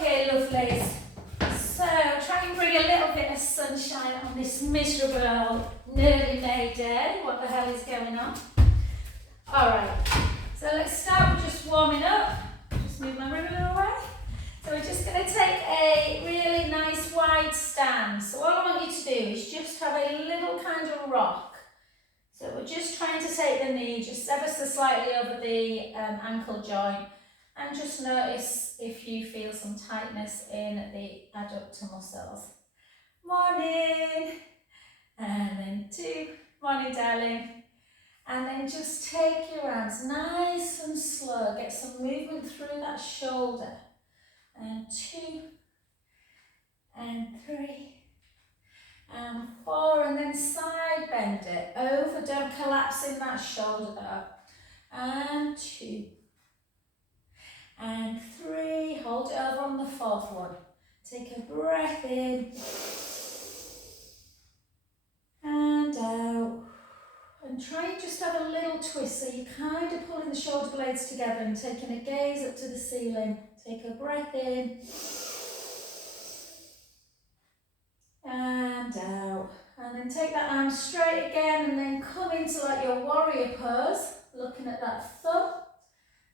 Okay, lovelies. So try and bring a little bit of sunshine on this miserable, nearly May day. What the hell is going on? Alright, so let's start with just warming up. Just move my ruler away. So we're just going to take a really nice wide stand. So all I want you to do is just have a little kind of rock. So we're just trying to take the knee just ever so slightly over the ankle joint. And just notice if you feel some tightness in the adductor muscles. Morning. And then 2. Morning, darling. And then just take your hands nice and slow. Get some movement through that shoulder. And 2. And 3. And 4. And then side bend it over. Don't collapse in that shoulder though. And 2. And 3, hold it over on the 4th one. Take a breath in. And out. And try and just have a little twist. So you're kind of pulling the shoulder blades together and taking a gaze up to the ceiling. Take a breath in. And out. And then take that arm straight again and then come into like your warrior pose. Looking at that thumb.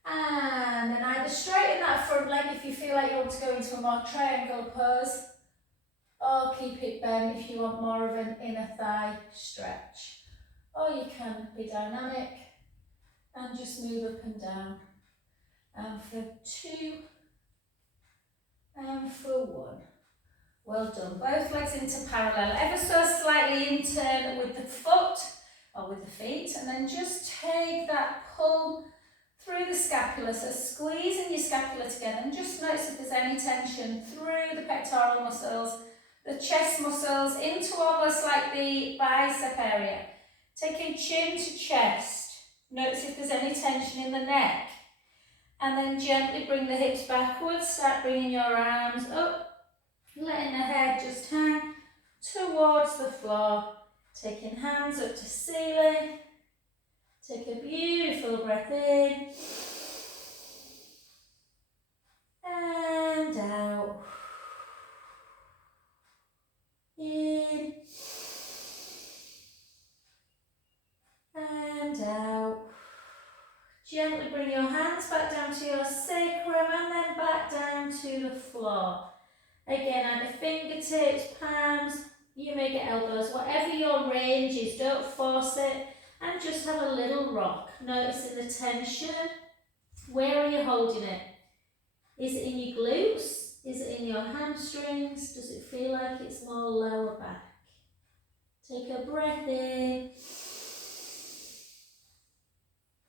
And then either straighten that front leg if you feel like you want to go into a more triangle pose, or keep it bent if you want more of an inner thigh stretch. Or you can be dynamic and just move up and down. And for 2, and for 1. Well done. Both legs into parallel, ever so slightly in turn with the foot or with the feet, and then just take that pull through the scapula, so squeezing your scapula together and just notice if there's any tension through the pectoral muscles, the chest muscles, into almost like the bicep area. Taking chin to chest, notice if there's any tension in the neck, and then gently bring the hips backwards, start bringing your arms up, letting the head just hang towards the floor, taking hands up to ceiling. Take a beautiful breath in and out. In and out. Gently bring your hands back down to your sacrum and then back down to the floor. Again, either fingertips, palms, you may get elbows, whatever your range is, don't force it. And just have a little rock, noticing the tension. Where are you holding it? Is it in your glutes? Is it in your hamstrings? Does it feel like it's more lower back? Take a breath in.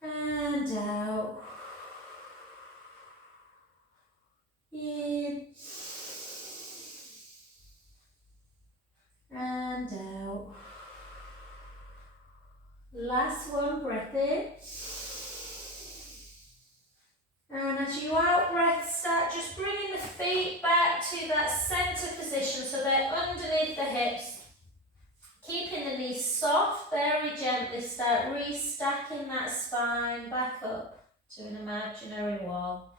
And out. In. And out. Last one, breath in. And as you out breath, start just bringing the feet back to that centre position so they're underneath the hips. Keeping the knees soft, very gently start restacking that spine back up to an imaginary wall.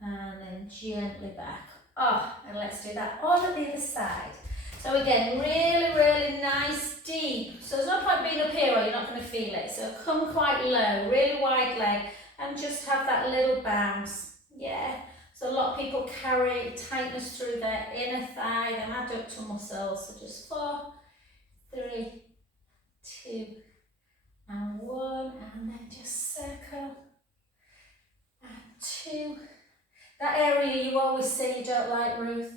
And then gently back. Oh, and let's do that on the other side. So again, really, really nice, deep. So there's no point being up here or you're not going to feel it. So come quite low, really wide leg, and just have that little bounce. Yeah. So a lot of people carry tightness through their inner thigh, their adductor muscles. So just 4, 3, 2, and 1, and then just circle. And 2. That area you always say you don't like, Ruth.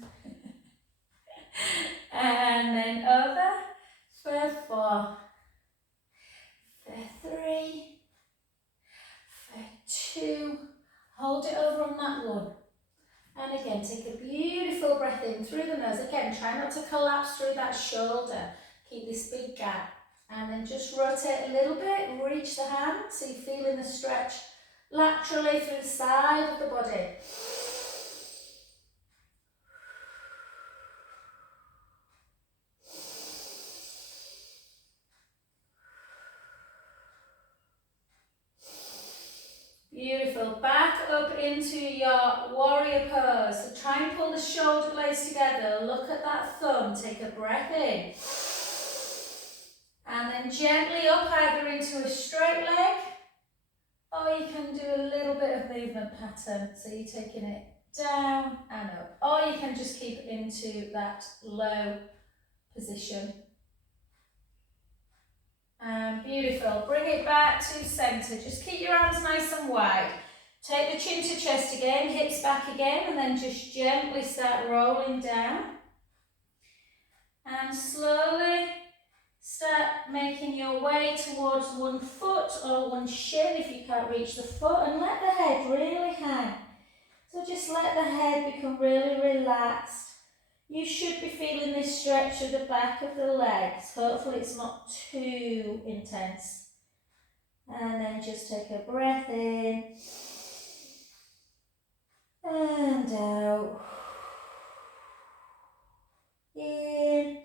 And then over for 4, for 3, for 2, hold it over on that 1. And again, take a beautiful breath in through the nose. Again, try not to collapse through that shoulder. Keep this big gap. And then just rotate a little bit, reach the hand so you're feeling the stretch laterally through the side of the body. Beautiful. Beautiful. Back up into your warrior pose. So try and pull the shoulder blades together. Look at that thumb. Take a breath in. And then gently up either into a straight leg, or you can do a little bit of movement pattern. So you're taking it down and up. Or you can just keep it into that low position. And beautiful. Bring it back to centre. Just keep your arms nice and wide. Take the chin to chest again, hips back again, and then just gently start rolling down. And slowly start making your way towards one foot or one shin if you can't reach the foot, and let the head really hang. So just let the head become really relaxed. You should be feeling this stretch of the back of the legs. Hopefully it's not too intense. And then just take a breath in and out. In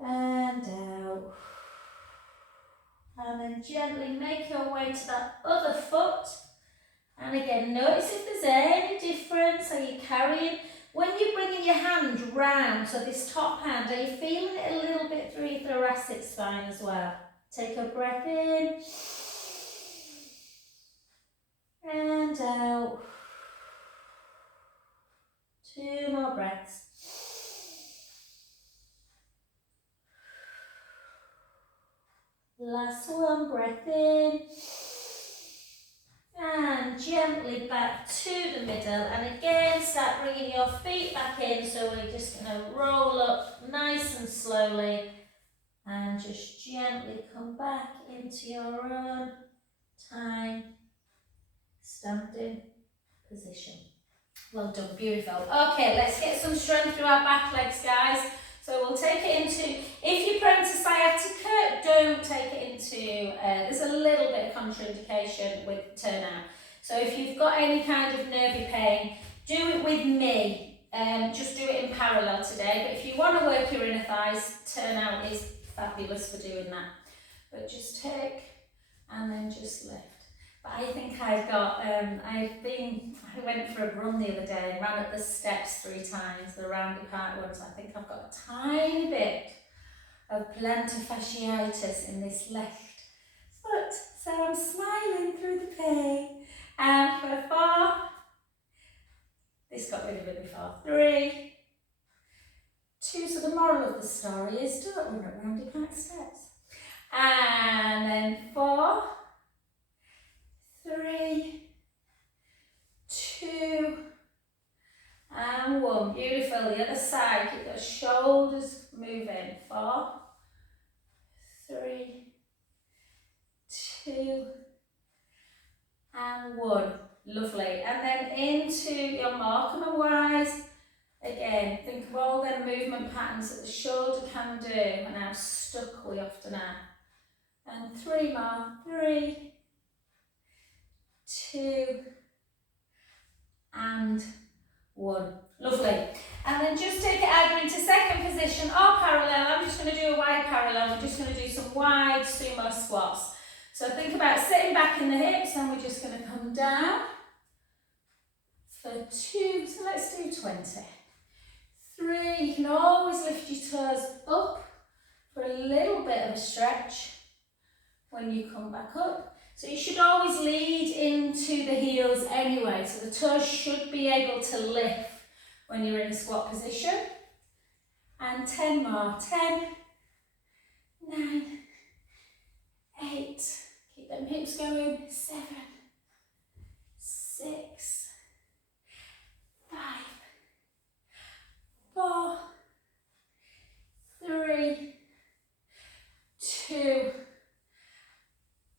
and out. And then gently make your way to that other foot. And again, notice if there's any difference. Are you carrying, when you're bringing your hand round, so this top hand, are you feeling it a little bit through your thoracic spine as well? Take a breath in and out. 2 more breaths. Last one, breath in. And gently back to the middle, and again start bringing your feet back in, so we're just going to roll up nice and slowly and just gently come back into your own time standing position. Well done, beautiful. Okay, let's get some strength through our back legs, guys. So we'll take it into, if you're prone to sciatica, don't take it into, there's a little bit of contraindication with turnout. So if you've got any kind of nervy pain, do it with me. Just do it in parallel today. But if you want to work your inner thighs, turnout is fabulous for doing that. But just take and then just lift. But I think I've got, I went for a run the other day and ran up the steps 3 times, the roundy part ones. I think I've got a tiny bit of plantar fasciitis in this left foot. So I'm smiling through the pain. And for 4, this got rid of it before, 3, 2, so the moral of the story is don't run up roundy part steps. And then 4, 3, 2, and 1. Beautiful. The other side. Keep those shoulders moving. 4, 3, 2, and 1. Lovely. And then into your Markham and Wise. Again, think of all them movement patterns that the shoulder can do and how stuck we often are. And 3 more. 3, 2, and 1. Lovely. And then just take it either into second position or parallel. I'm just going to do a wide parallel. I'm just going to do some wide sumo squats. So think about sitting back in the hips, and we're just going to come down for 2. So let's do 20. 3. You can always lift your toes up for a little bit of a stretch when you come back up. So you should always lead into the heels anyway, so the toes should be able to lift when you're in a squat position. And 10 more. 10, 9, 8, keep them hips going. 7, 6, 5, 4, 3, 2,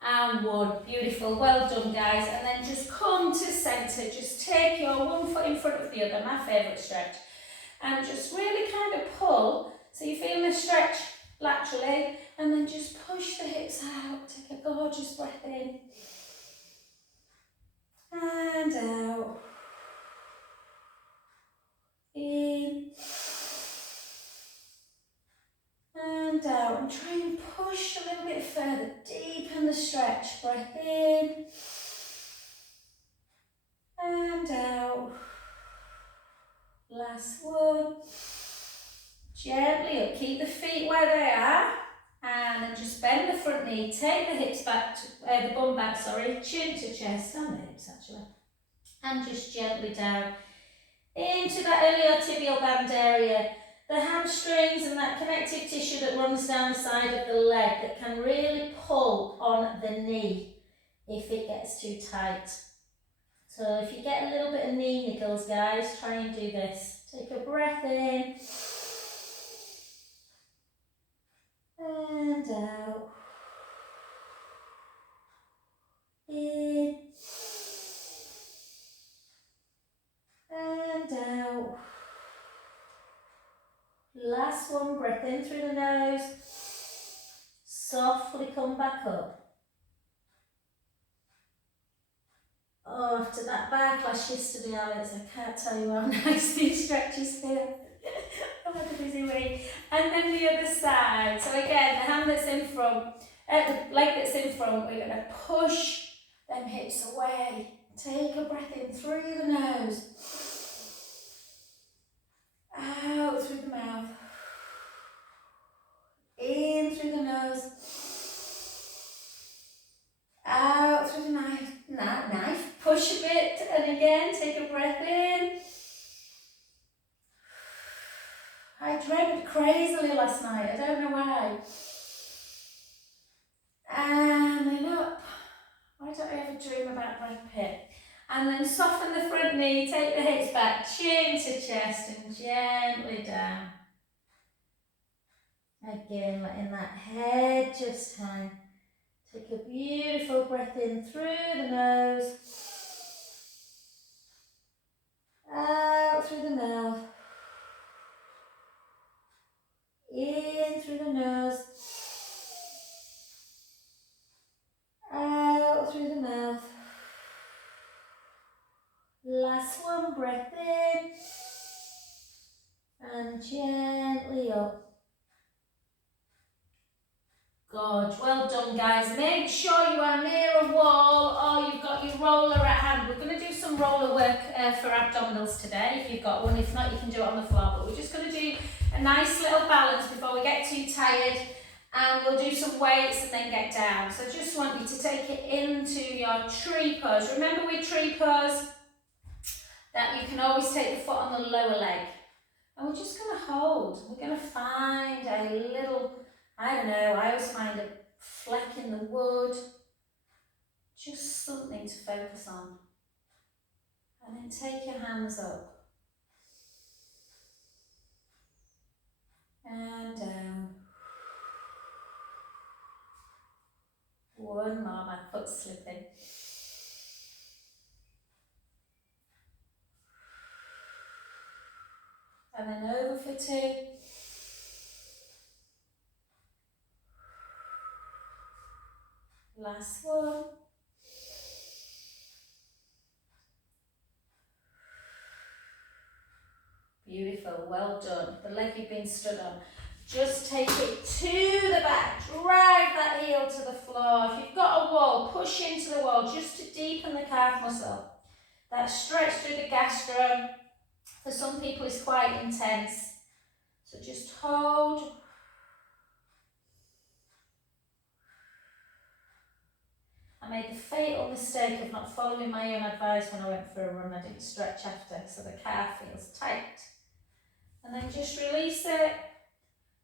and 1. Beautiful. Well done, guys. And then just come to centre. Just take your one foot in front of the other, my favourite stretch, and just really kind of pull so you feel the stretch laterally, and then just push the hips out. Take a gorgeous breath in and out. In and out, and try and push a little bit further, deeper deepen the stretch. Breath in and out. Last one. Gently up. Keep the feet where they are. And then just bend the front knee. Take the hips back, the bum back, sorry. Chin to chest and the hips actually. And just gently down into that iliotibial band area. The hamstrings and that connective tissue that runs down the side of the leg that can really pull on the knee if it gets too tight. So if you get a little bit of knee niggles, guys, try and do this. Take a breath in and out. In and out. Last one, breath in through the nose. Softly come back up. Oh, after that backlash yesterday, Alex, I can't tell you how nice these stretches feel. I've had a busy week. And then the other side. So again, the hand that's in front, the leg that's in front, we're going to push them hips away. Take a breath in through the nose. Out through the mouth. In through the nose. Out through the knife. Push a bit, and again, take a breath in. I dreamt crazily last night, I don't know why. And then up. Why don't I ever dream about Brad Pitt? And then soften the front knee, take the hips back, chin to chest, and gently down. Again, letting that head just hang. Take a beautiful breath in through the nose. Out through the mouth. In through the nose. Out through the mouth. Last one, breath in. And gently up. Good, well done guys. Make sure you are near a wall or you've got your roller at hand. We're going to do some roller work for abdominals today if you've got one. If not, you can do it on the floor. But we're just going to do a nice little balance before we get too tired. And we'll do some weights and then get down. So I just want you to take it into your tree pose. Remember with tree pose that you can always take the foot on the lower leg. And we're just going to hold. We're going to find a little, I don't know, I always find a fleck in the wood. Just something to focus on. And then take your hands up. And down. One more, my foot's slipping. And then over for two. Last one. Beautiful, well done. The leg you've been stood on. Just take it to the back. Drive that heel to the floor. If you've got a wall, push into the wall just to deepen the calf muscle. That stretch through the gastrum, for some people, is quite intense. So just hold. I made the fatal mistake of not following my own advice when I went for a run. I didn't stretch after, so the calf feels tight. And then just release it.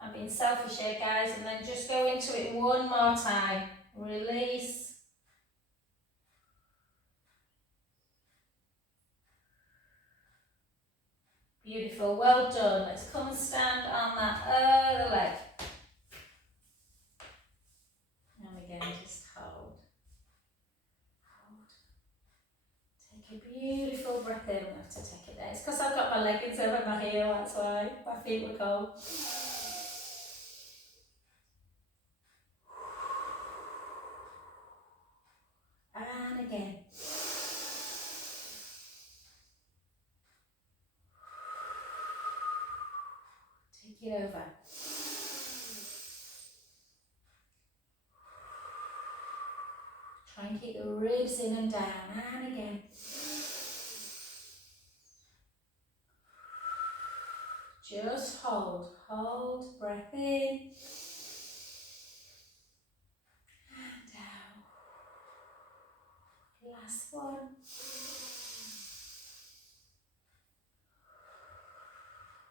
I'm being selfish here, guys. And then just go into it one more time. Release. Beautiful, well done. Let's come and stand on that other leg. And again, just hold. Hold. Take a beautiful breath in. I'm going to have to take it there. It's because I've got my leggings over my heel, that's why. My feet were cold. And again. Take it over. again, keep the ribs in and down, and again. Just hold, breath in, and out. Last one.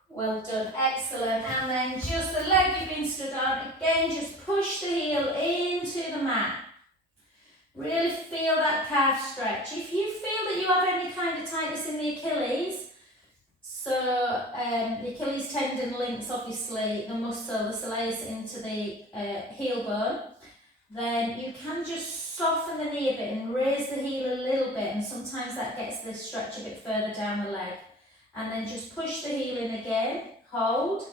Well done, excellent. And then just the leg you've been stood on, again, just push the heel into the mat. Really feel that calf stretch. If you feel that you have any kind of tightness in the Achilles, so the Achilles tendon links obviously the muscle, the soleus into the heel bone, then you can just soften the knee a bit and raise the heel a little bit, and sometimes that gets the stretch a bit further down the leg. And then just push the heel in again, hold,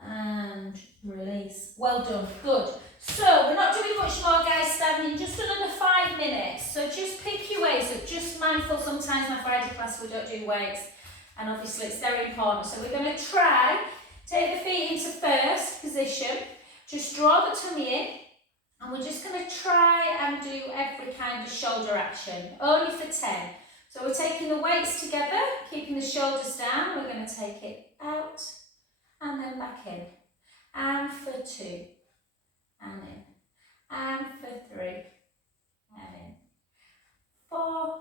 and release. Well done, good. So we're not doing much more, guys, standing, just another 5 minutes. So just pick your weights up, just mindful, sometimes my Friday class we don't do weights, and obviously it's very important. So we're going to try, take the feet into first position, just draw the tummy in, and we're just going to try and do every kind of shoulder action, only for 10. So we're taking the weights together, keeping the shoulders down, we're going to take it out, and then back in, and for 2, and in, and for 3, and in, 4,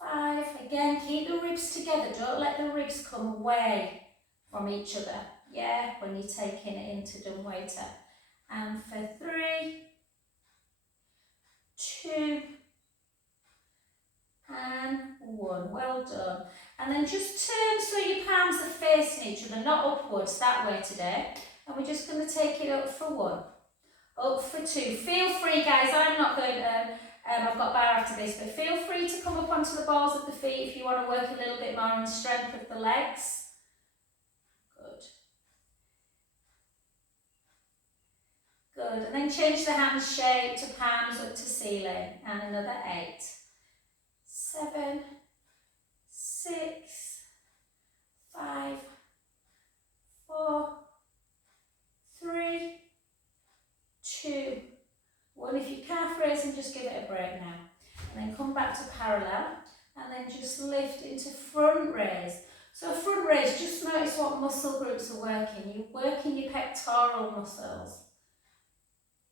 5, again, keep the ribs together, don't let the ribs come away from each other, yeah, when you're taking it into dumb waiter, and for 3, 2, and 1, well done. And then just turn so your palms are facing each other, not upwards, that way today. And we're just going to take it up for 1, up for 2. Feel free, guys, I'm not going to, I've got bar after this, but feel free to come up onto the balls of the feet if you want to work a little bit more on the strength of the legs. Good. Good, and then change the hand shape to palms up to ceiling, and another 8, 7, 6, 5, 4, 3, 2, 1. If you can't raise and just give it a break now. And then come back to parallel, and then just lift into front raise. So front raise, just notice what muscle groups are working. You're working your pectoral muscles.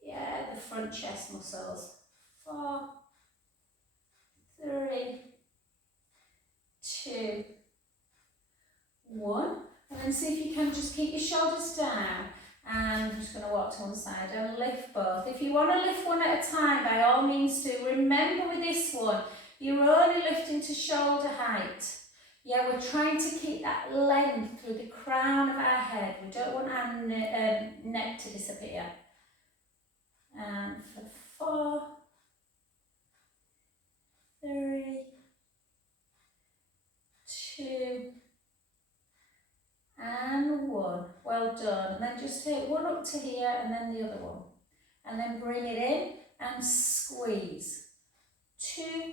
Yeah, the front chest muscles. 4, 3, 2, 1. And then see if you can just keep your shoulders down. And I'm just going to walk to one side and lift both. If you want to lift one at a time, by all means do. Remember with this one, you're only lifting to shoulder height. Yeah, we're trying to keep that length through the crown of our head. We don't want our neck to disappear. And for 4, 3, 2, and 1. Well done. And then just take one up to here and then the other one. And then bring it in and squeeze. 2,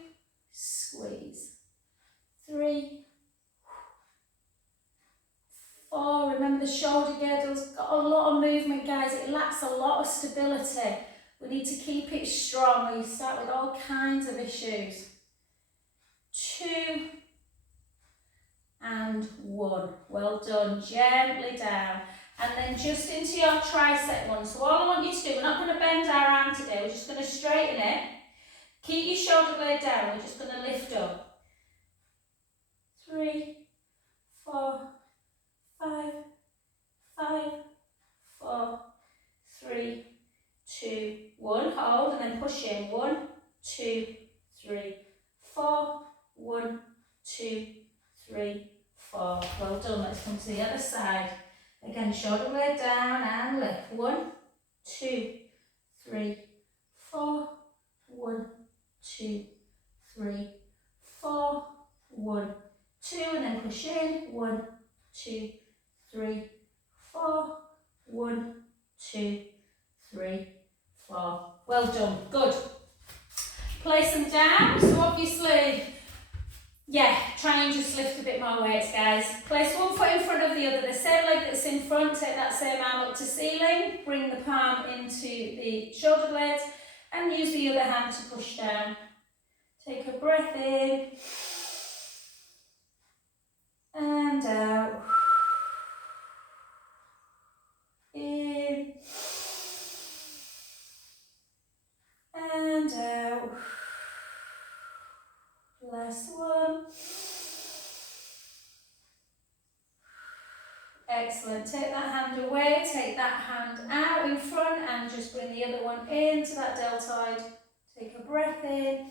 squeeze. 3, 4. Remember the shoulder girdle's got a lot of movement, guys. It lacks a lot of stability. We need to keep it strong or you start with all kinds of issues. 2, and 1. Well done. Gently down. And then just into your tricep one. So all I want you to do, we're not going to bend our arm today, we're just going to straighten it. Keep your shoulder blade down, we're just going to lift up. 3, 4, 5, 4, 3, 2, 1. Hold and then push in. 1, 2, 3, 4, 1, 2, 3, 4. Well done. Let's come to the other side. Again, shoulder blade down and lift. 1, 2, 3, 4, 1, 2, 3, 4, 1, 2, and then push in. 1, 2, 3, 4, 1, 2, 3, 4. Well done. Good. Place them down. So obviously Yeah, try and just lift a bit more weights, guys. Place one foot in front of the other. The same leg that's in front, take that same arm up to ceiling. Bring the palm into the shoulder blades and use the other hand to push down. Take a breath in and out. In and out. Last one. Excellent. Take that hand away, take that hand out in front and just bring the other one into that deltoid. Take a breath in.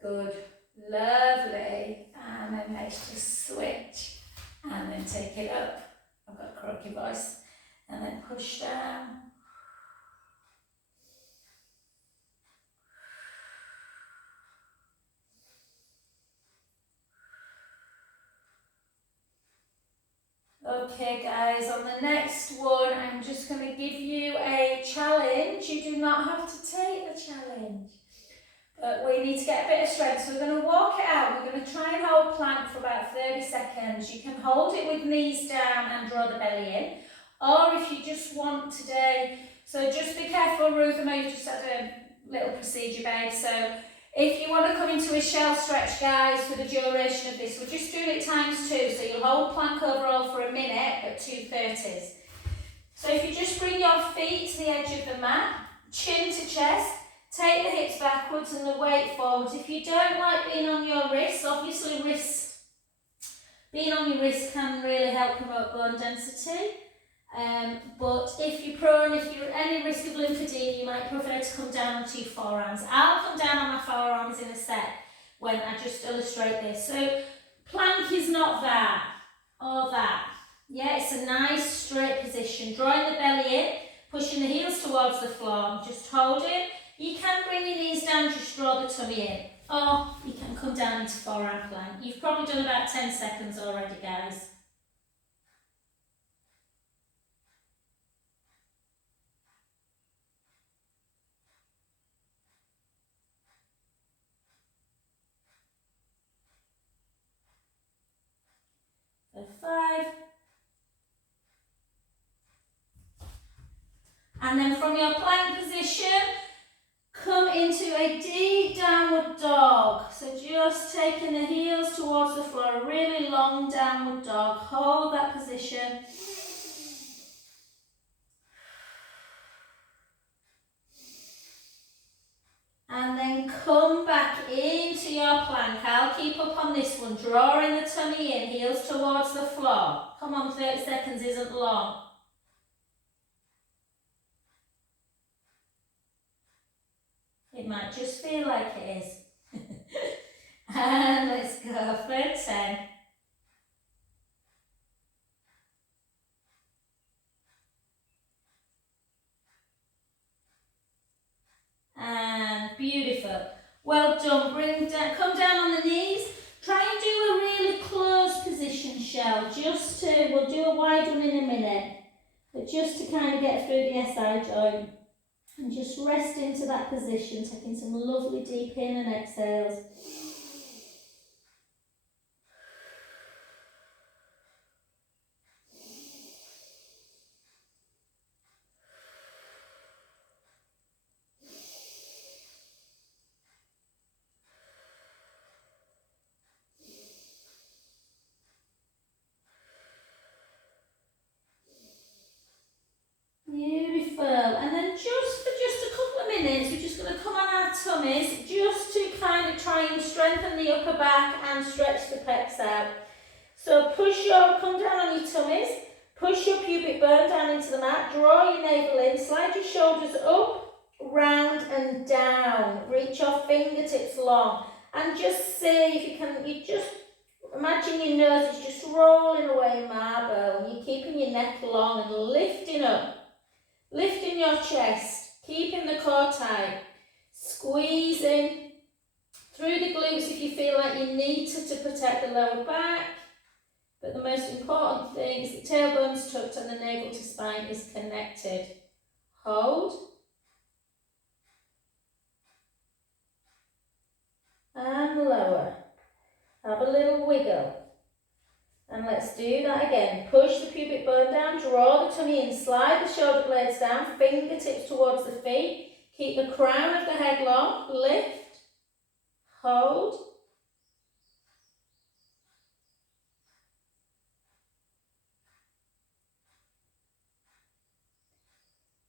Good. Lovely. And then let's just switch and then take it up. I've got a croaky voice. And then push down. Okay guys, on the next one I'm just going to give you a challenge. You do not have to take the challenge, but we need to get a bit of strength. So we're going to walk it out. We're going to try and hold plank for about 30 seconds. You can hold it with knees down and draw the belly in, or if you just want today, so just be careful Ruth, I know you just had a little procedure babe, so if you want to come into a shell stretch, guys, for the duration of this, we're just doing it times 2, so you'll hold plank overall for a minute at 2:30s. So if you just bring your feet to the edge of the mat, chin to chest, take the hips backwards and the weight forwards. If you don't like being on your wrists, obviously being on your wrists can really help promote bone density. But if you're prone, if you're at any risk of lymphedema, you might prefer to come down onto your forearms. I'll come down on my forearms in a sec when I just illustrate this. So plank is not that or that. Yeah, it's a nice straight position. Drawing the belly in, pushing the heels towards the floor. Just hold it. You can bring your knees down, just draw the tummy in. Or you can come down into forearm plank. You've probably done about 10 seconds already, guys. So 5. And then from your plank position, come into a deep downward dog. So just taking the heels towards the floor, a really long downward dog. Hold that position. And then come back into your plank. I'll keep up on this one. Drawing the tummy in, heels towards the floor. Come on, 30 seconds isn't long. It might just feel like it is. And let's go for 10. And beautiful. Well done. Come down on the knees. Try and do a really close position, Shell. We'll do a wide one in a minute, but just to kind of get through the SI joint. And just rest into that position, taking some lovely deep in and exhales. Beautiful. And then just a couple of minutes, we're just going to come on our tummies, just to kind of try and strengthen the upper back and stretch the pecs out. So come down on your tummies, push your pubic bone down into the mat, draw your navel in, slide your shoulders up, round and down. Reach your fingertips long and just see if you can, you just imagine your nose is just rolling away marble. You're keeping your neck long and lifting up. Lifting your chest, keeping the core tight, squeezing through the glutes if you feel like you need to protect the lower back, But the most important thing is the tailbone's tucked and the navel to spine is connected. Hold. And lower. Have a little wiggle. And let's do that again. Push the pubic bone down, draw the tummy in, slide the shoulder blades down, fingertips towards the feet. Keep the crown of the head long, lift, hold.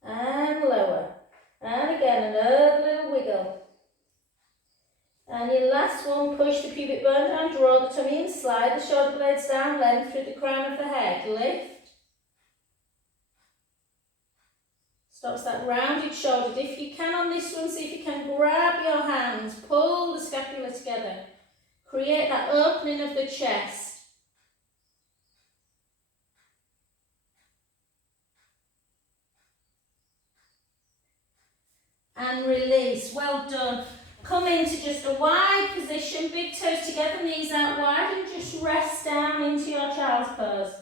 And lower. And again, another little wiggle. And your last one, push the pubic bone down, draw the tummy in, slide the shoulder blades down, length through the crown of the head, lift. Stops that rounded shoulder. If you can on this one, see if you can grab your hands, pull the scapula together. Create that opening of the chest. And release. Well done. Come into just a wide position, big toes together, knees out wide, and just rest down into your child's pose.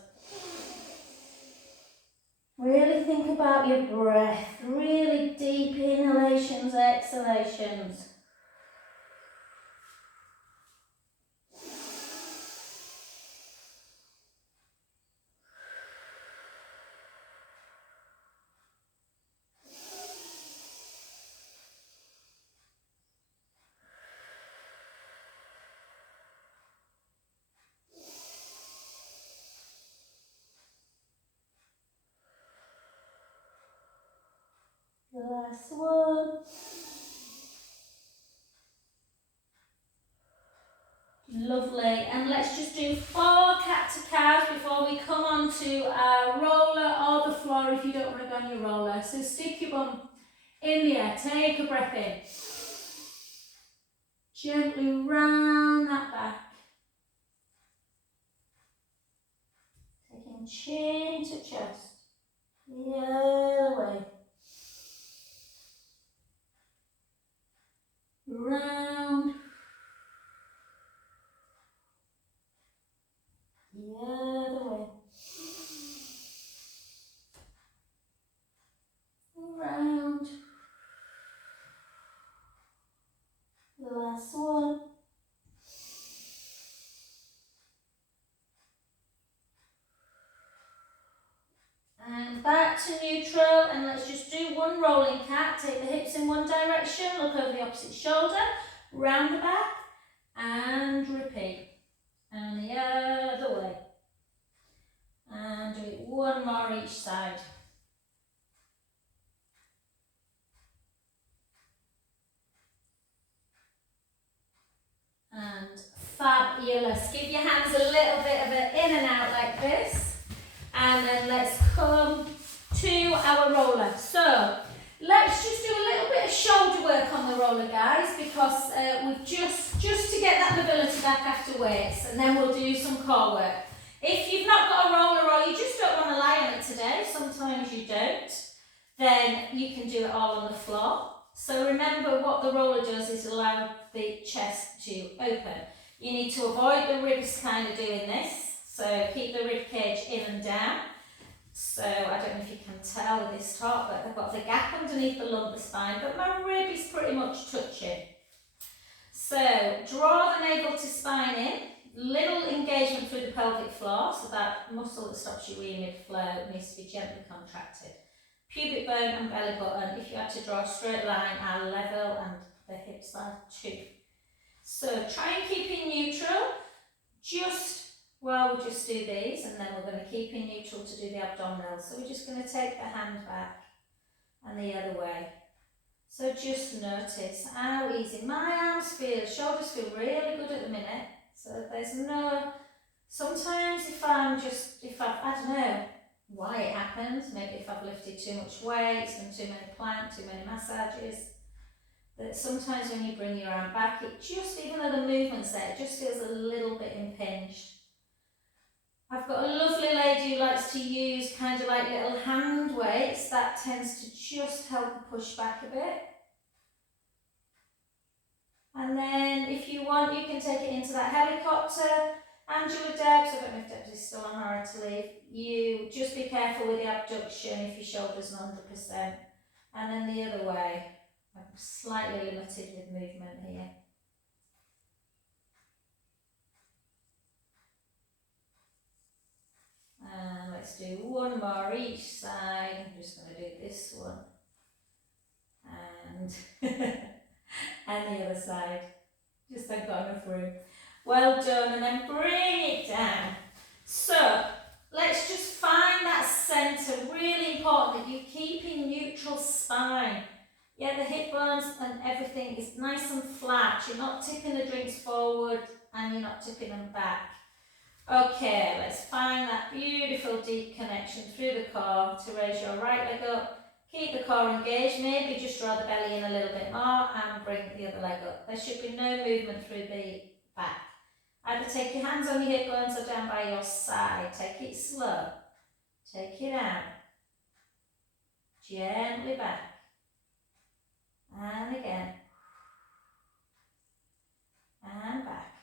Really think about your breath. Really deep inhalations, exhalations. The last one. Lovely. And let's just do 4 cat to cows before we come on to our roller or the floor if you don't want to go on your roller. So stick your bum in the air. Take a breath in. Gently round that back. Taking chin to chest. The other way. Round. The other way. Round. The last one. And back to neutral, and let's just do one rolling cat. Take the hips in one direction, look over the opposite shoulder, round the back, and repeat. And the other way. And do it one more each side. And fabulous. Give your hands a little bit of an in and out like this. And then let's come to our roller. So let's just do a little bit of shoulder work on the roller, guys, because we've just to get that mobility back after weights, and then we'll do some core work. If you've not got a roller or you just don't want to lie on it today, sometimes you don't, then you can do it all on the floor. So remember, what the roller does is allow the chest to open. You need to avoid the ribs kind of doing this. So keep the rib cage in and down. So I don't know if you can tell with this top, but I've got the gap underneath the lumbar spine, but my rib is pretty much touching. So draw the navel to spine in, little engagement through the pelvic floor, so that muscle that stops your wee mid-flow needs to be gently contracted. Pubic bone and belly button, if you had to draw a straight line, are level and the hips are too. So try and keep in neutral, we'll just do these, and then we're going to keep in neutral to do the abdominals. So we're just going to take the hand back and the other way. So just notice how easy. My arms feel, shoulders feel really good at the minute. So there's no, sometimes if I don't know why it happens, maybe if I've lifted too much weight, done too many planks, too many massages, that sometimes when you bring your arm back, it just, even though the movement's there, it just feels a little bit impinged. I've got a lovely lady who likes to use kind of like little hand weights. That tends to just help push back a bit. And then if you want, you can take it into that helicopter. Angela Debs, I don't know if Debs is still on or to leave. You just be careful with the abduction if your shoulder's not 100%. And then the other way. I'm slightly limited with movement here. And let's do one more each side. I'm just going to do this one. And, and the other side. Just I've got enough room. Well done, and then bring it down. So, let's just find that centre. Really important that you keep in neutral spine. Yeah, the hip bones and everything is nice and flat. You're not tipping the drinks forward and you're not tipping them back. Okay, let's find that beautiful deep connection through the core to raise your right leg up. Keep the core engaged, maybe just draw the belly in a little bit more and bring the other leg up. There should be no movement through the back. Either take your hands on your hip bones or down by your side. Take it slow. Take it out. Gently back. And again. And back.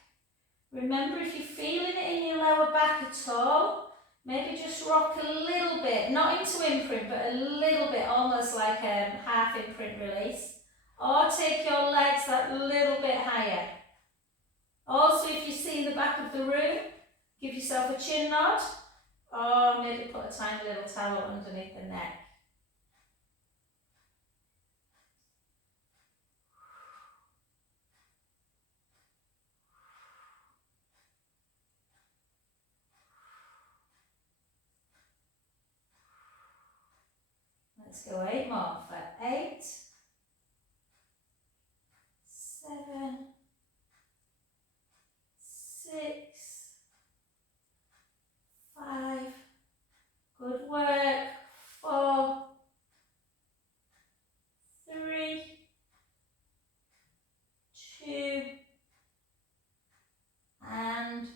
Remember, if you're feeling it in your lower back at all, maybe just rock a little bit, not into imprint, but a little bit, almost like a half imprint release. Or take your legs that little bit higher. Also, if you see in the back of the room, give yourself a chin nod, or maybe put a tiny little towel underneath the neck. Let's go 8 more for 8, 7, 6, 5, good work, 4, 3, 2, and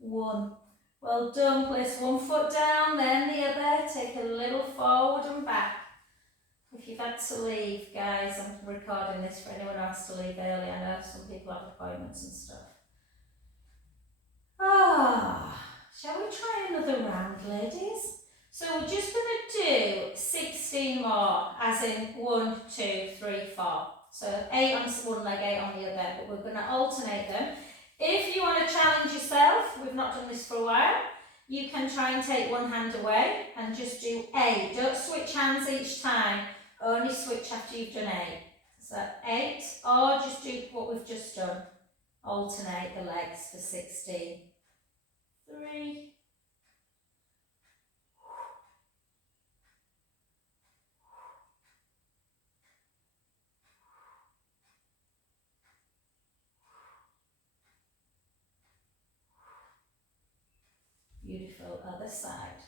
1. Well done, place one foot down, then the other, take a little forward and back. If you've had to leave, guys, I'm recording this for anyone who has to leave early. I know some people have appointments and stuff. Shall we try another round, ladies? So we're just going to do 16 more, as in 1, 2, 3, 4. So 8 on one leg, 8 on the other, but we're going to alternate them. If you want to challenge yourself, we've not done this for a while, you can try and take one hand away and just do 8. Don't switch hands each time, only switch after you've done 8. So 8, or just do what we've just done. Alternate the legs for 16. 3. Beautiful, other side.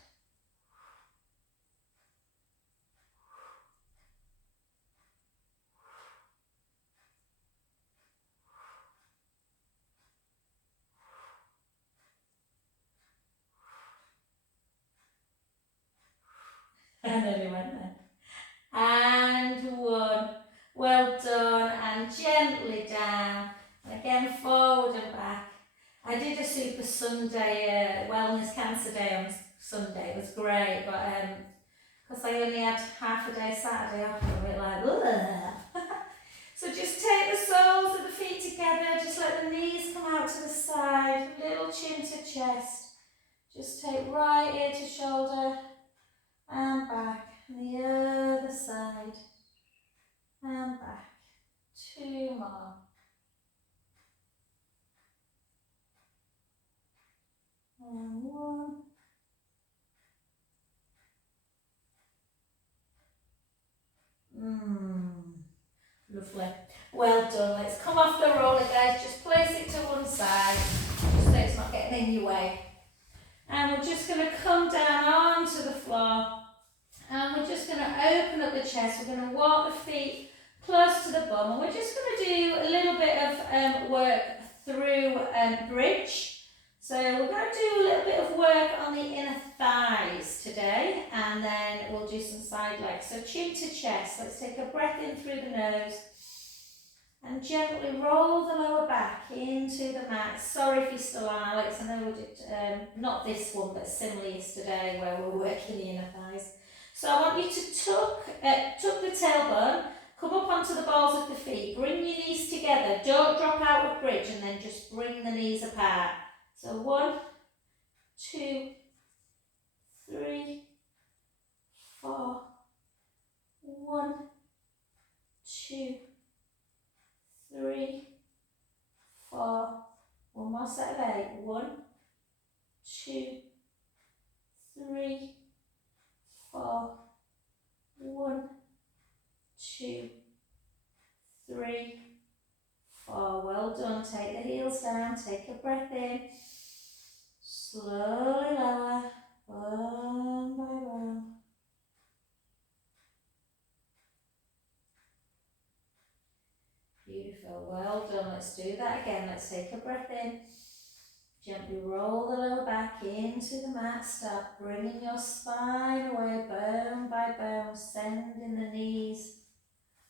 I nearly went there. And 1. Well done, and gently down. And again, forward and back. I did a Super Sunday, Wellness Cancer Day on Sunday. It was great, but because I only had half a day Saturday off, I'm a bit like, ugh. So just take the soles of the feet together, just let the knees come out to the side, little chin to chest. Just take right ear to shoulder and back, and the other side and back. 2 more. And 1. Lovely. Well done. Let's come off the roller, guys. Just place it to one side, just so it's not getting in your way. And we're just going to come down onto the floor. And we're just going to open up the chest. We're going to walk the feet close to the bum. And we're just going to do a little bit of work through bridge. So we're going to do a little bit of work on the inner thighs today, and then we'll do some side legs. So chin to chest. Let's take a breath in through the nose and gently roll the lower back into the mat. Sorry if you're still on, Alex. I know we did, not this one, but similar yesterday where we're working the inner thighs. So I want you to tuck the tailbone, come up onto the balls of the feet, bring your knees together, don't drop out of bridge, and then just bring the knees apart. So 1, 2, 3, 4, 1, 2, 3, 4, one more set of 8, 1, 2, 3, 4, 1, 2, 3, 4, well done, take the heels down, take a breath in, slowly lower, one by one. Beautiful, well done, let's do that again, let's take a breath in, gently roll the lower back into the mat, start bringing your spine away, bone by bone, sending the knees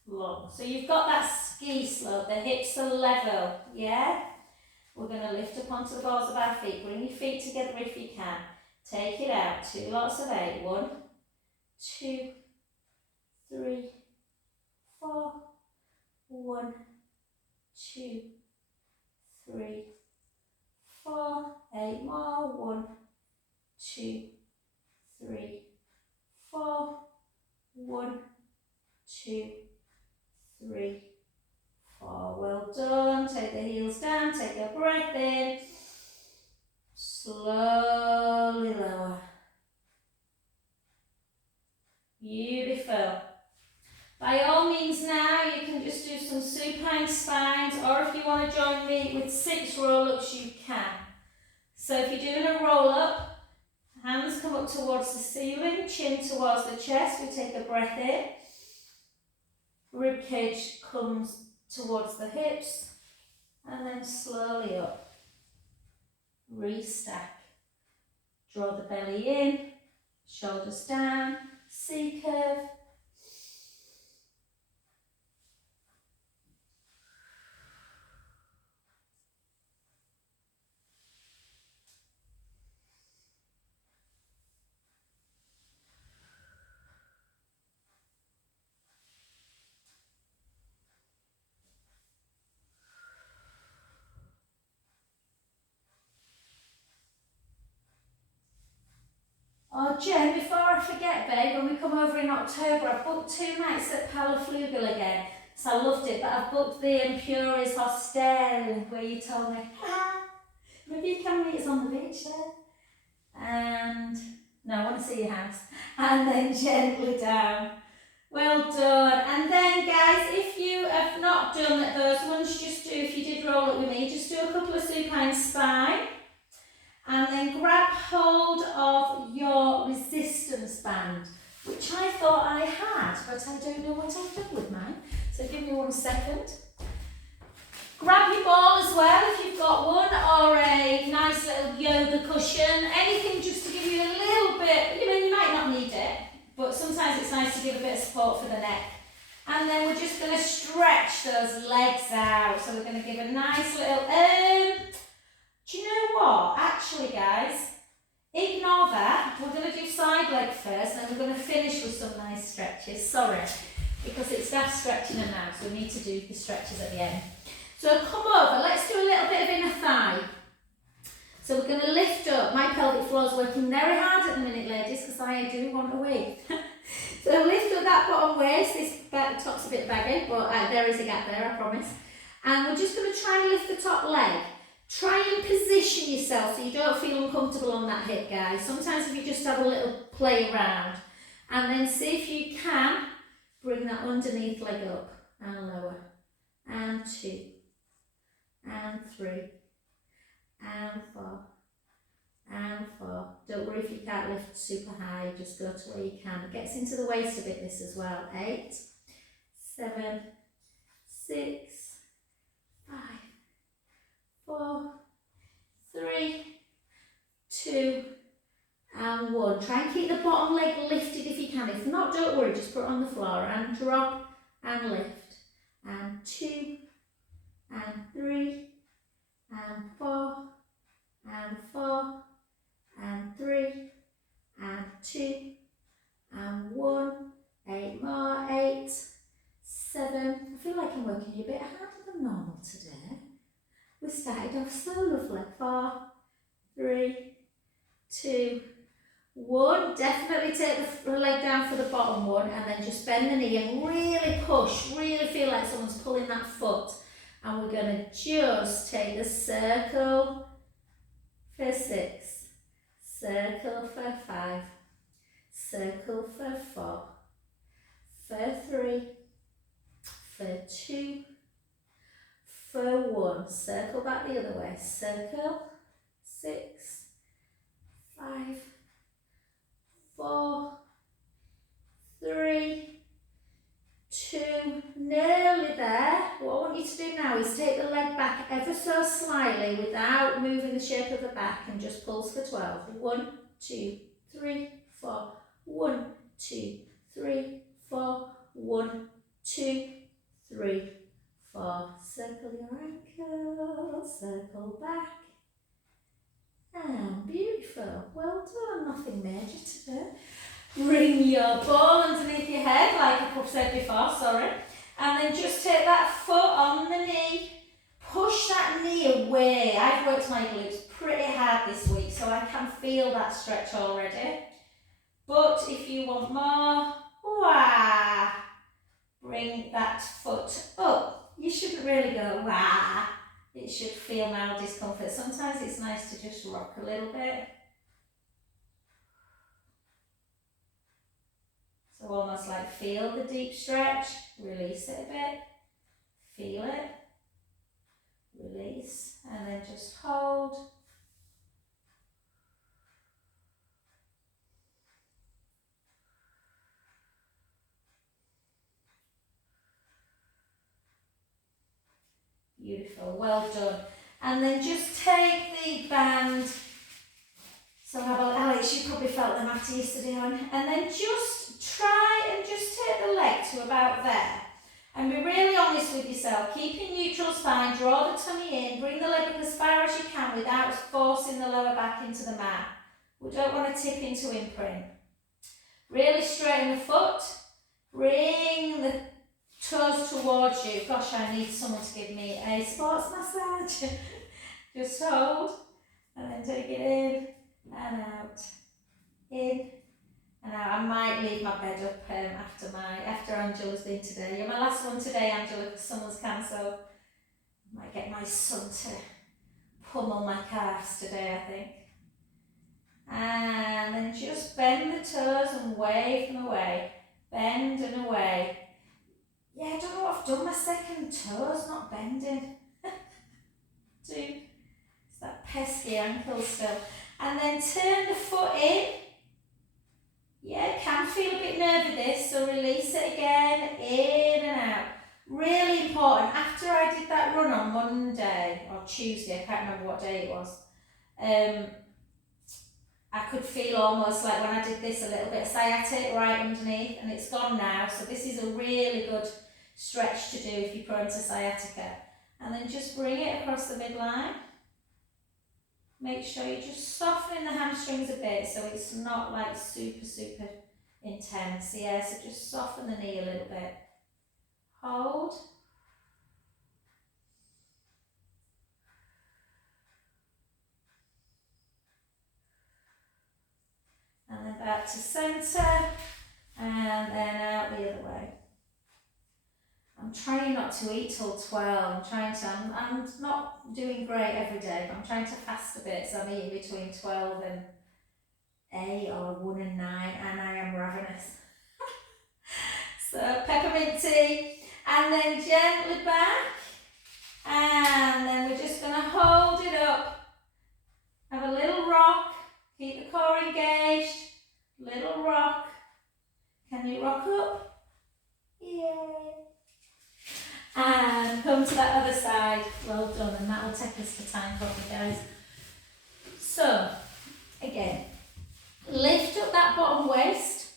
long. So you've got that ski slope, the hips are level, yeah? We're going to lift up onto the balls of our feet, bring your feet together if you can, take it out, 2 lots of 8, 1, 2, 3, 4, 1, 2, 3, 4, 8 more, 1, 2, 3, 4, 1, 2, 3, 4, well done, take the heels down, take a breath in, slowly lower, beautiful. By all means now you can just do some supine spines, or if you want to join me with 6 roll-ups you can. So if you're doing a roll-up, hands come up towards the ceiling, chin towards the chest, we take a breath in, rib cage comes towards the hips, and then slowly up, restack, draw the belly in, shoulders down, C curve, oh Jen, before I forget babe, when we come over in October, I've booked 2 nights at Palaflugal again. So I loved it, but I've booked the Impuri's Hostel where you told me, maybe you can meet us on the beach there. And, no, I want to see your house. And then gently down. Well done. And then guys, if you have not done those ones, just do, if you did roll up with me, just do a couple of supine spine. And then grab hold of your resistance band, which I thought I had, but I don't know what I've done with mine. So give me 1 second. Grab your ball as well if you've got one, or a nice little yoga cushion, anything just to give you a little bit, you might not need it, but sometimes it's nice to give a bit of support for the neck. And then we're just going to stretch those legs out. So we're going to give a nice little, do you know what? Actually, guys, ignore that. We're going to do side leg first, and then we're going to finish with some nice stretches. Sorry, because it's that stretching them now, so we need to do the stretches at the end. So come over, let's do a little bit of inner thigh. So we're going to lift up. My pelvic floor is working very hard at the minute, ladies, because I do want a wee. So lift up that bottom waist. This top's a bit baggy, but there is a gap there, I promise. And we're just going to try and lift the top leg. Try and position yourself so you don't feel uncomfortable on that hip, guys. Sometimes if you just have a little play around, and then see if you can bring that underneath leg up and lower, and 2, and 3, and 4, and 4. Don't worry if you can't lift super high, just go to where you can. It gets into the waist a bit, this as well. 8, 7, 6, 5, 4, 3, 2, and 1. Try and keep the bottom leg lifted if you can. If not, don't worry, just put it on the floor and drop and lift. And 2, started off so lovely. 4, 3, 2, 1. Definitely take the leg down for the bottom one, and then just bend the knee and really push, really feel like someone's pulling that foot. And we're going to just take the circle for 6, circle for 5, circle for 4, for 3, for 2, for 1, circle back the other way, circle, 6, 5, 4, 3, 2, nearly there. What I want you to do now is take the leg back ever so slightly without moving the shape of the back, and just pulse for 12. 1, 2, 3, 4, 1, 2, 3, 4, 1, 2, 3, 4. Circle your ankle, circle back. And beautiful. Well done, nothing major today. Bring your ball underneath your head, like I said before, sorry. And then just take that foot on the knee. Push that knee away. I've worked my glutes pretty hard this week, so I can feel that stretch already. But if you want more, wah, bring that foot up. You shouldn't really go wah. It should feel mild discomfort. Sometimes it's nice to just rock a little bit. So almost like feel the deep stretch, release it a bit, feel it, release, and then just hold. Beautiful, well done. And then just take the band. So Alex, you probably felt the mat yesterday on. And then just try and just take the leg to about there. And be really honest with yourself. Keep your neutral spine, draw the tummy in, bring the leg up as far as you can without forcing the lower back into the mat. We don't want to tip into imprint. Really straighten the foot. Bring the toes towards you. Gosh, I need someone to give me a sports massage. Just hold and then take it in and out, in and out. I might leave my bed up after Angela's been today. You're my last one today, Angela, because someone's cancelled. Might get my son to pummel my calves today, I think. And then just bend the toes and wave them away. Bend and away. Yeah, I don't know what I've done. My second toe's not bending. It's that pesky ankle still. And then turn the foot in. Yeah, it can feel a bit nervy this, so release it again, in and out. Really important. After I did that run on Monday or Tuesday, I can't remember what day it was, I could feel almost like when I did this a little bit of sciatic right underneath, and it's gone now. So this is a really good stretch to do if you're prone to sciatica. And then just bring it across the midline. Make sure you're just softening the hamstrings a bit so it's not like super, super intense. Yeah, so just soften the knee a little bit. Hold. And then back to centre, and then out the other way. I'm trying not to eat till 12. I'm not doing great every day, but I'm trying to fast a bit, so I'm eating between 12 and 8 or 1 and 9, and I am ravenous. So peppermint tea, and then gently back, and then we're just going to hold it up. Have a little rock, keep the core engaged, little rock. Can you rock up? Yay! And come to that other side. Well done, and that will take us to time probably, guys. So, again, lift up that bottom waist.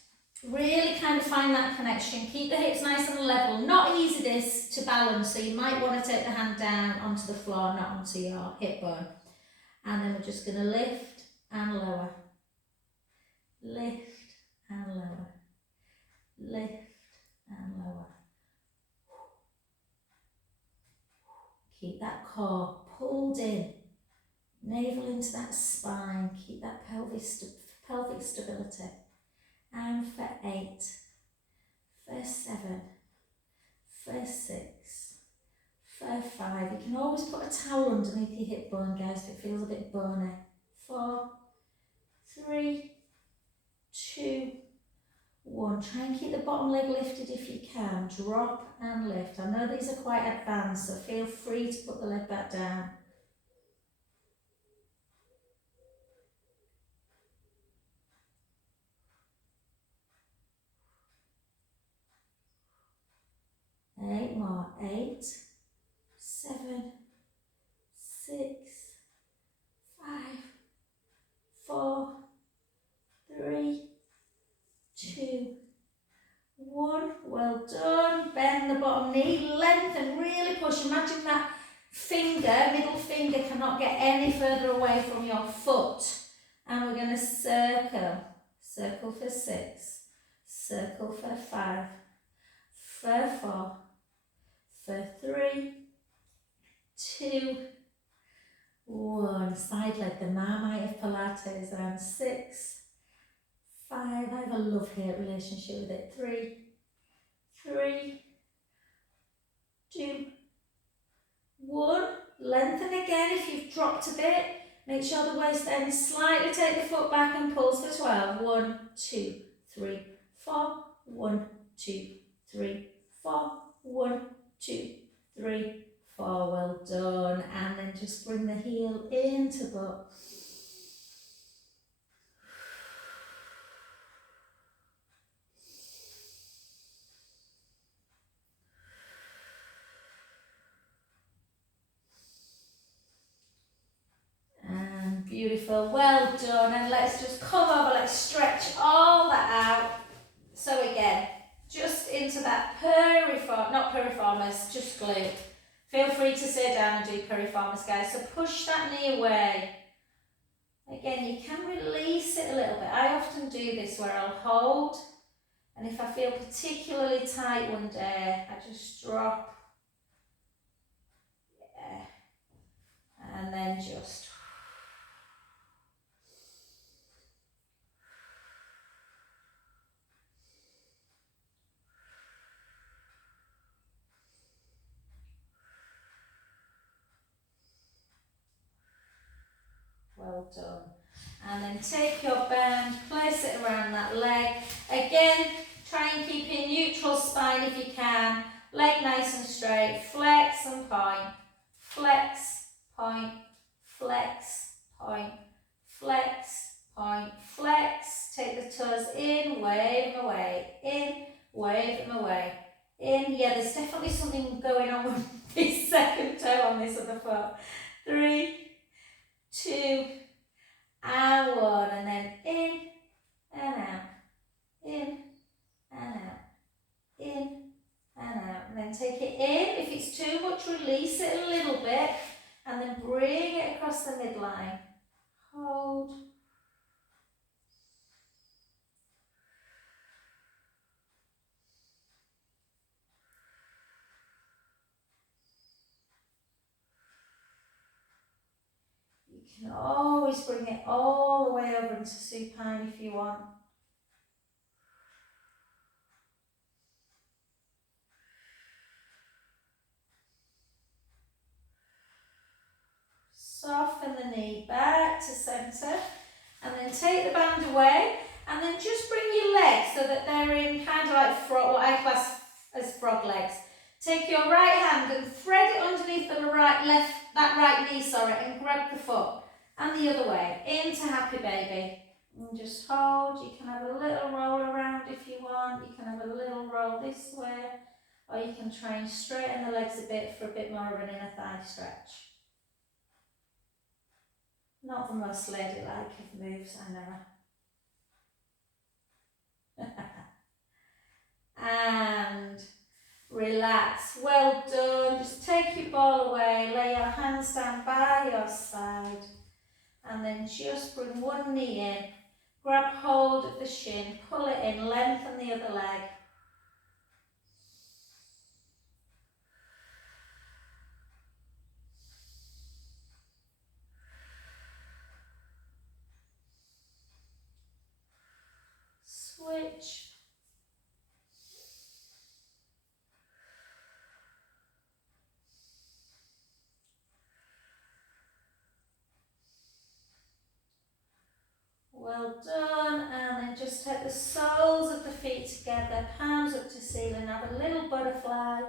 Really kind of find that connection. Keep the hips nice and level. Not easy this to balance, so you might want to take the hand down onto the floor, not onto your hip bone. And then we're just going to lift and lower. Lift and lower. Lift and lower. Keep that core pulled in. Navel into that spine, keep that pelvic stability. And for 8, for 7, for 6, for 5. You can always put a towel underneath your hip bone, guys, if it feels a bit bony. 4, 3, 2, 1. Try and keep the bottom leg lifted if you can. Drop and lift. I know these are quite advanced, so feel free to put the leg back down. Eight more. 8, 7, 6, 5, 4, 3, 2, 1. Well done. Bend the bottom knee, lengthen, really push. Imagine that middle finger cannot get any further away from your foot. And we're going to circle. Circle for 6, circle for 5, for 4, for 3, 2, 1. Side leg, the Marmite of Pilates, and 6, 5. I have a love-hate relationship with it. 3, 2, 1. Lengthen again if you've dropped a bit. Make sure the waist ends slightly. Take the foot back and pulse for 12. 1, 2, 3, 4. 1, 2, 3, 4. 1, 2, 3, 4. Well done. And then just bring the heel into butt. Beautiful, well done, and let's just come over, let's stretch all that out. So again, just into that not piriformis, just glute. Feel free to sit down and do piriformis, guys. So push that knee away. Again, you can release it a little bit. I often do this where I'll hold, and if I feel particularly tight one day, I just drop. Yeah. And then just well done. And then take your band, place it around that leg. Again, try and keep a neutral spine if you can. Leg nice and straight. Flex and point. Flex, point, flex, point, flex, point, flex. Take the toes in, wave them away. In, wave them away. In. Yeah, there's definitely something going on with this second toe on this other foot. 3, 2, and 1, and then in and out, in and out, in and out, and then take it in. If it's too much, release it a little bit, and then bring it across the midline. Hold. You can always bring it all the way over into supine if you want. Soften the knee back to centre, and then take the band away, and then just bring your legs so that they're in kind of like frog, what I class as frog legs. Take your right hand and thread it underneath that right knee, and grab the foot. And the other way, into happy baby. And just hold. You can have a little roll around if you want. You can have a little roll this way, or you can try and straighten the legs a bit for a bit more of an inner thigh stretch. Not the most ladylike of moves, I know. And relax. Well done. Just take your ball away. Lay your hands down by your side. And then just bring one knee in. Grab hold of the shin. Pull it in. Lengthen the other leg. Well done. And then just take the soles of the feet together, palms up to ceiling, have a little butterfly.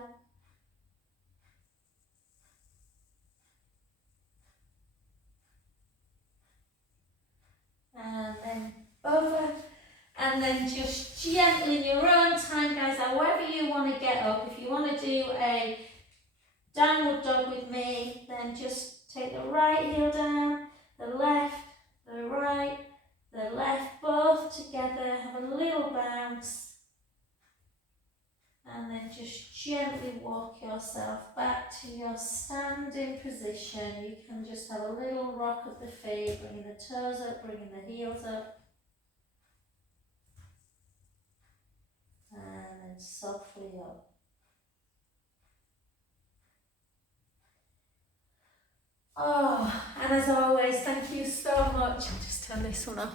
And then over. And then just gently in your own time, guys, however you want to get up. If you want to do a downward dog with me, then just take the right heel down, the left, the right, the left, both together, have a little bounce, and then just gently walk yourself back to your standing position. You can just have a little rock of the feet, bringing the toes up, bringing the heels up, and then softly up. Oh, and as always, thank you so much. I'll just turn this one off.